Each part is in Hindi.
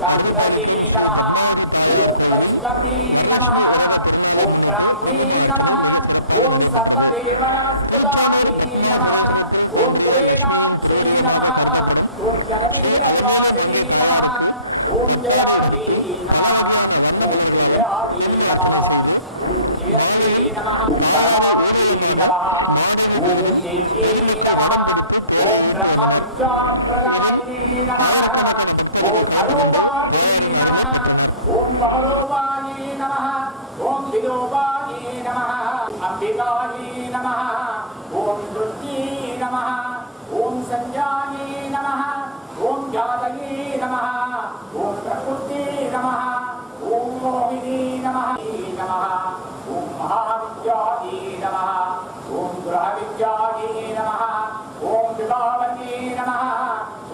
शांतिकर्णे नमः, ओम परिष्कर्णे नमः, ओम ब्राह्मणे नमः, ओम सर्वदेव नमस्कृताय नमः, ओम कुबेराक्षे नमः, ओम जनवीरनिवासिने नमः, ओम जयादे नमः, ओम जयादे नमः, ओम जयश्री नमः, ओम परमात्मे नमः, ओम देवी नमः, ओम ब्रह्मविद्या प्रदायिने नमः, ओम अरूपाणे नमः, ओम बहलोपाणे नमः, ओम विलोपाणे नमः, अंबिकाये नमः, ओम दुर्गे नमः, ओम संज्ञाये नमः, ओम जातये नमः, ओम प्रकृते नमः, ओम मोहिनी नमः, ओम महाविद्याये नमः, ओम गृहविद्याये नमः, ओम विभावते नमः,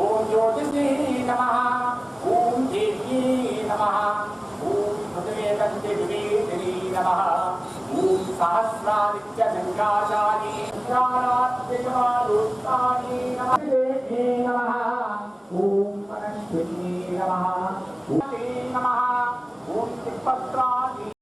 ओम ज्योतिषे नमः, ओम देव्ये नमः, ओम हृदयगन्धिविवेदिनी नमः, ओम सहस्रादित्य संकाशाये ज्ञानात्मिकमारूपाये नमः, देव्ये नमः, ओम मनस्विनी नमः, ओम नमः, ओम तिपत्रा